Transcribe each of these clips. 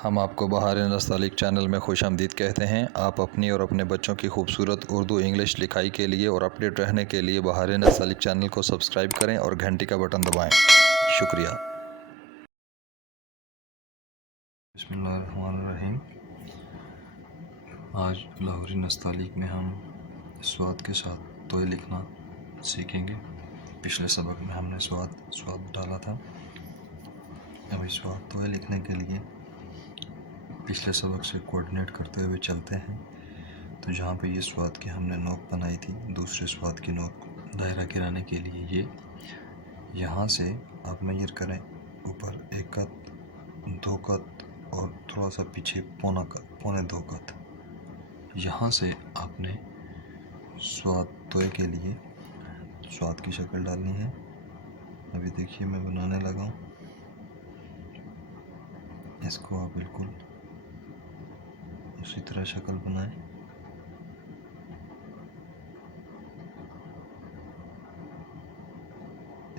हम आपको बहार नस्तालिक चैनल में खुशामदीद कहते हैं। आप अपनी और अपने बच्चों की खूबसूरत उर्दू इंग्लिश लिखाई के लिए और अपडेट रहने के लिए बहार नस्तालिक चैनल को सब्सक्राइब करें और घंटी का बटन दबाएं। शुक्रिया। बिस्मिल्लाहिर्रहमानिर्रहीम। आज लाहौरी नस्तालिक में हम स्वाद के साथ तोय लिखना सीखेंगे। पिछले सबक में हमने स्वाद डाला था। अभी स्वाद तोय लिखने के लिए पिछले सबक से कोऑर्डिनेट करते हुए चलते हैं। तो जहाँ पे ये स्वाद की हमने नोक बनाई थी, दूसरे स्वाद की नोक दायरा गिराने के लिए ये यहाँ से आप मेजर करें, ऊपर 1 कत, 2 कत और थोड़ा सा पीछे पौना कत, पौने 2 कत। यहाँ से आपने स्वाद तोय के लिए स्वाद की शक्ल डालनी है। अभी देखिए मैं बनाने लगा हूँ। इसको आप बिल्कुल उसी तरह शक्ल बनाएं।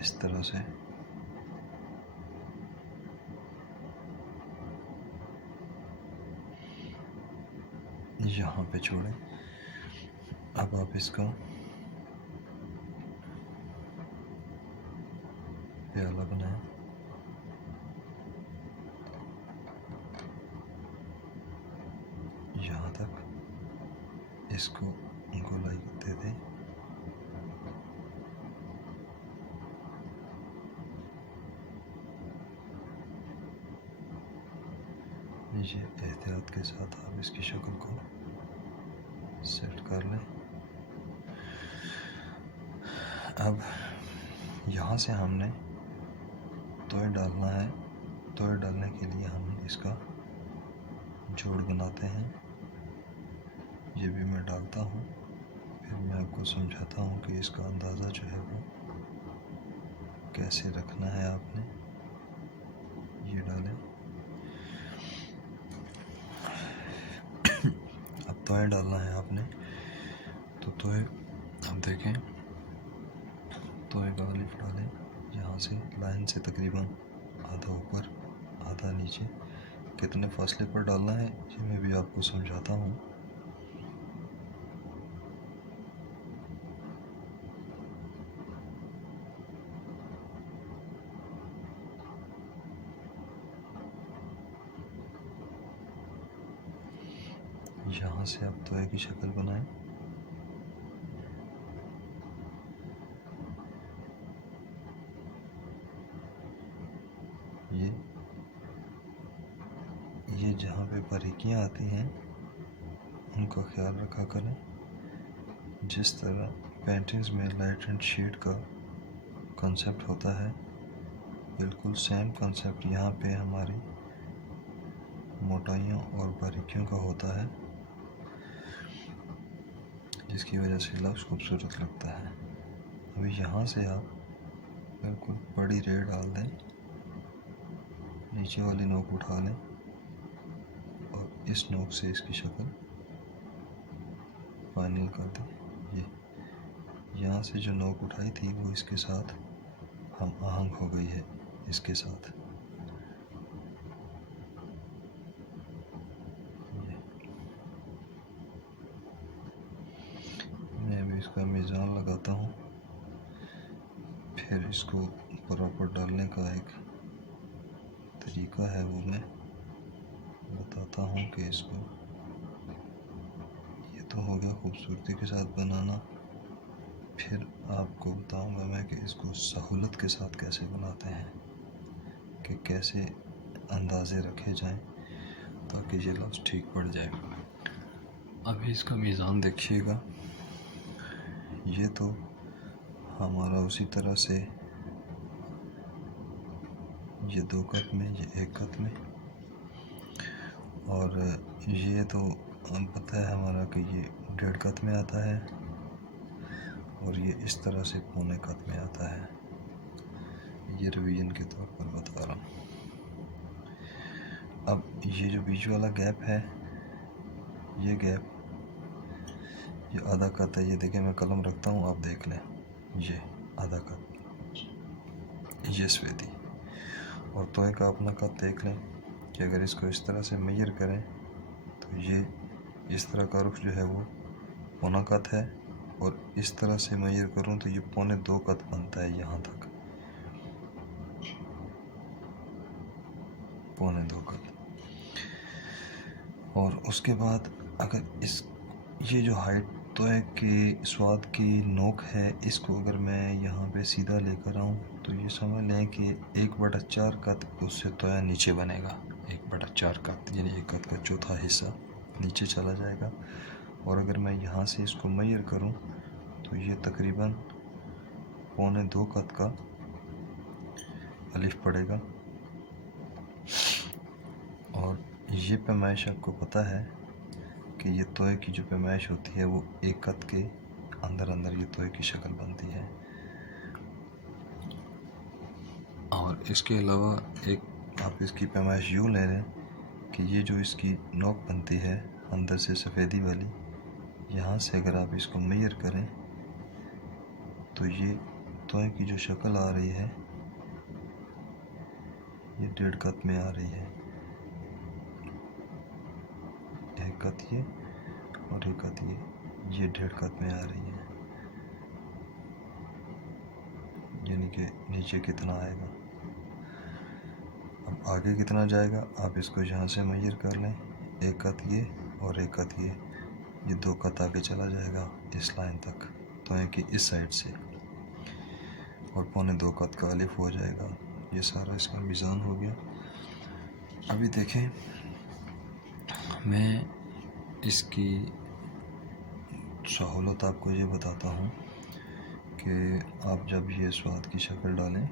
इस तरह से यहाँ पे छोड़ें। अब आप इसका प्याला बनाएं। यहाँ तक इसको गोलाई दे दें। ये एहतियात के साथ आप इसकी शक्ल को सेट कर लें। अब यहाँ से हमने तोय डालना है। तोय डालने के लिए हम इसका जोड़ बनाते हैं। ये भी मैं डालता हूँ, फिर मैं आपको समझाता हूँ कि इसका अंदाज़ा जो है वो कैसे रखना है। आपने ये डालें। अब तोय डालना है आपने। तो तोय अब देखें, तोय का अलिफ डालें। यहाँ से लाइन से तकरीबन आधा ऊपर आधा नीचे, कितने फासले पर डालना है ये मैं भी आपको समझाता हूँ। यहाँ से आप तोय की शक्ल बनाएं। ये जहाँ पे बारीकियाँ आती हैं उनका ख्याल रखा करें। जिस तरह पेंटिंग्स में लाइट एंड शेड का कॉन्सेप्ट होता है, बिल्कुल सेम कॉन्सेप्ट यहाँ पे हमारी मोटाइयों और बारीकियों का होता है, जिसकी वजह से लफ्ज़ खूबसूरत लगता है। अभी यहाँ से आप बिल्कुल बड़ी रे डाल दें, नीचे वाली नोक उठा लें और इस नोक से इसकी शक्ल फाइनल कर दें। ये यहाँ से जो नोक उठाई थी वो इसके साथ हम आहंग हो गई है इसके साथ। मैं अभी इसका मीज़ान लगाता हूँ, फिर इसको प्रॉपर डालने का एक तरीका है वो मैं बताता हूँ कि इसको, ये तो हो गया खूबसूरती के साथ बनाना। फिर आपको बताऊँगा मैं कि इसको सहूलत के साथ कैसे बनाते हैं, कि कैसे अंदाज़े रखे जाएं ताकि ये लफ्ज़ ठीक पड़ जाए। अभी इसका मीज़ान देखिएगा। ये तो हमारा उसी तरह से ये 2 कत में, ये 1 कत में, और ये तो पता है हमारा कि ये 1.5 कत में आता है, और ये इस तरह से पौने कत में आता है। ये रिवीजन के तौर पर बता रहा हूँ। अब ये जो बीच वाला गैप है, ये गैप, ये आधा कत है। ये देखें, मैं कलम रखता हूँ, आप देख लें, ये आधा कत, ये सफ़ेदी। और तोय का अपना कत देख लें कि अगर इसको इस तरह से मेजर करें तो ये इस तरह का रुख जो है वो पौना कत है, और इस तरह से मेजर करूं तो ये 2.25 कत बनता है यहाँ तक, 2.25 कत। और उसके बाद अगर इस ये जो हाइट तोय की स्वाद की नोक है, इसको अगर मैं यहाँ पे सीधा लेकर आऊँ तो ये समझ लें कि 1/4 कत उससे तोया नीचे बनेगा। 1/4 कत यानी 1 कत का चौथा हिस्सा नीचे चला जाएगा। और अगर मैं यहाँ से इसको मेजर करूँ तो ये तकरीबन 2.25 कत का अलिफ पड़ेगा। और ये पैमाइश आपको पता है कि ये तोय की जो पैमाइश होती है वो 1 कत के अंदर अंदर ये तोय की शक्ल बनती है। और इसके अलावा एक आप इसकी पैमाइश यूँ ले लें कि ये जो इसकी नोक बनती है अंदर से सफ़ेदी वाली, यहाँ से अगर आप इसको मेजर करें तो ये तोय की जो शक्ल आ रही है ये 1.5 कत में आ रही है। 1 कत ये और 1 कत ये 1.5 कत में आ रही है। यानी कि नीचे कितना आएगा, अब आगे कितना जाएगा आप इसको यहाँ से मेजर कर लें। 1 कत ये और 1 कत ये 2 कत आगे चला जाएगा इस लाइन तक, तो है कि इस साइड से, और 2.25 कत का अलिफ हो जाएगा। ये सारा इसका मिज़ान हो गया। अभी देखें मैं इसकी सहूलत आपको ये बताता हूँ कि आप जब ये स्वाद की शक्ल डालें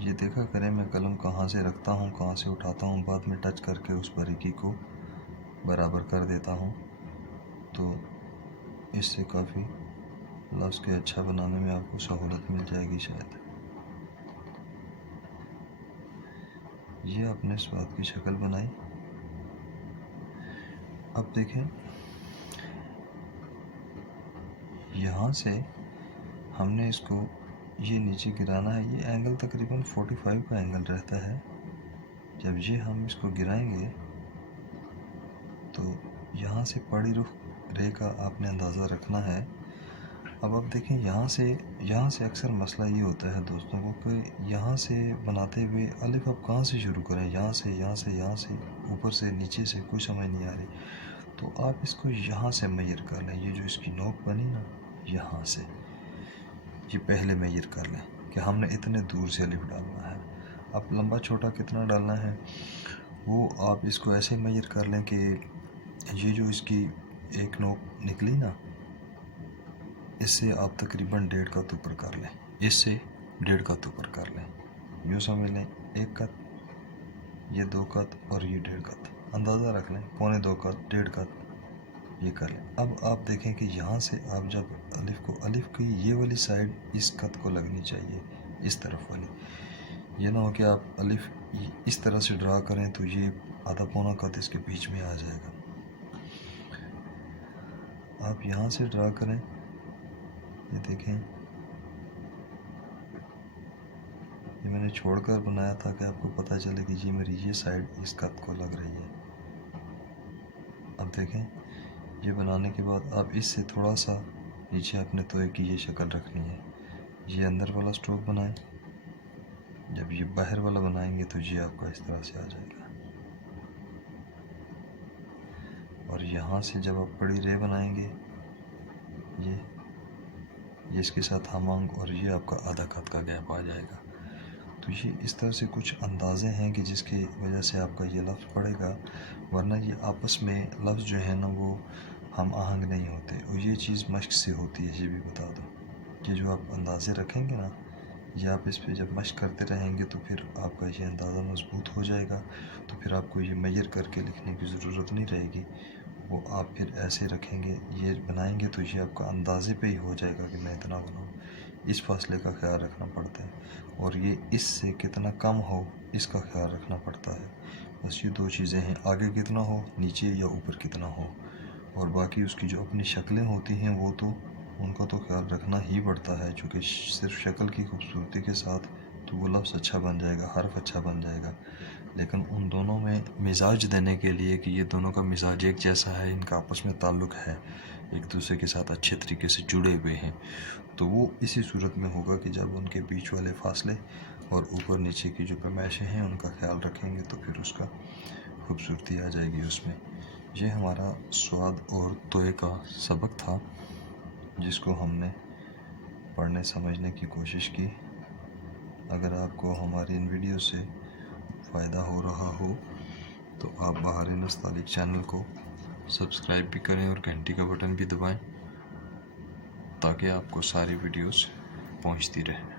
ये देखा करें मैं कलम कहाँ से रखता हूँ, कहाँ से उठाता हूँ, बाद में टच करके उस बारीकी को बराबर कर देता हूँ, तो इससे काफ़ी लफ्ज़ के अच्छा बनाने में आपको सहूलत मिल जाएगी शायद। ये आपने स्वाद की शक्ल बनाई। अब देखें यहाँ से हमने इसको ये नीचे गिराना है। ये एंगल तकरीबन 45 का एंगल रहता है। जब ये हम इसको गिराएंगे तो यहाँ से पड़ी रुख रे का आपने अंदाज़ा रखना है। अब आप देखें यहाँ से अक्सर मसला ये होता है दोस्तों को कि यहाँ से बनाते हुए अलिफ आप कहाँ से शुरू करें, यहाँ से ऊपर से नीचे से, कोई समझ नहीं आ रही। तो आप इसको यहाँ से मेजर कर लें। ये जो इसकी नोक बनी ना, यहाँ से ये पहले मेजर कर लें कि हमने इतने दूर से अलिफ डालना है। अब लंबा छोटा कितना डालना है वो आप इसको ऐसे मेजर कर लें कि ये जो इसकी एक नोक निकली ना, इससे आप तकरीबन 1.5 कत ऊपर कर लें, इससे 1.5 कत ऊपर कर लें। यूँ समझ लें 1 कत, ये 2 कत और ये 1.5 कत, अंदाज़ा रख लें 2.25 कत, 1.5 कत ये कर लें। अब आप देखें कि यहाँ से आप जब अलिफ की ये वाली साइड इस कत को लगनी चाहिए, इस तरफ वाली। ये ना हो कि आप अलिफ इस तरह से ड्रा करें तो ये आधा पौना कत इसके बीच में आ जाएगा। आप यहाँ से ड्रा करें, ये देखें ये मैंने छोड़कर बनाया था कि आपको पता चले कि जी मेरी ये साइड इस कत को लग रही है। अब देखें ये बनाने के बाद आप इससे थोड़ा सा नीचे अपने तोय की ये शक्ल रखनी है। ये अंदर वाला स्ट्रोक बनाएं, जब ये बाहर वाला बनाएंगे तो ये आपका इस तरह से आ जाएगा। और यहाँ से जब आप बड़ी रे बनाएंगे ये इसके साथ हमांग, और ये आपका आधा कत का गैप आ जाएगा। तो ये इस तरह से कुछ अंदाज़े हैं कि जिसकी वजह से आपका ये लफ्ज़ पड़ेगा, वरना ये आपस में लफ्ज़ जो है ना वो हम आहंग नहीं होते। और ये चीज़ मश्क से होती है, ये भी बता दो। ये जो आप अंदाज़े रखेंगे ना, ये आप इस पर जब मश्क करते रहेंगे तो फिर आपका ये अंदाज़ा मजबूत हो जाएगा। तो फिर आपको ये मेजर करके लिखने की ज़रूरत नहीं रहेगी। वो आप फिर ऐसे रखेंगे, ये बनाएंगे तो ये आपका अंदाज़े पे ही हो जाएगा कि मैं इतना बनाऊँ। इस फासले का ख्याल रखना पड़ता है, और ये इससे कितना कम हो इसका ख्याल रखना पड़ता है। बस ये दो चीज़ें हैं, आगे कितना हो, नीचे या ऊपर कितना हो। और बाकी उसकी जो अपनी शक्लें होती हैं वो तो उनका तो ख्याल रखना ही पड़ता है, चूँकि सिर्फ शक्ल की खूबसूरती के साथ तो वो लफ्ज़ अच्छा बन जाएगा, हर्फ अच्छा बन जाएगा, लेकिन उन दोनों में मिजाज देने के लिए कि ये दोनों का मिजाज एक जैसा है, इनका आपस में ताल्लुक़ है, एक दूसरे के साथ अच्छे तरीके से जुड़े हुए हैं, तो वो इसी सूरत में होगा कि जब उनके बीच वाले फासले और ऊपर नीचे की जो पैमाइशें हैं उनका ख्याल रखेंगे तो फिर उसका खूबसूरती आ जाएगी उसमें। ये हमारा स्वाद और तोय का सबक था जिसको हमने पढ़ने समझने की कोशिश की। अगर आपको हमारी इन वीडियो से फ़ायदा हो रहा हो तो आप बहारे नस्तालिक चैनल को सब्सक्राइब भी करें और घंटी का बटन भी दबाएं ताकि आपको सारी वीडियोस पहुंचती रहे।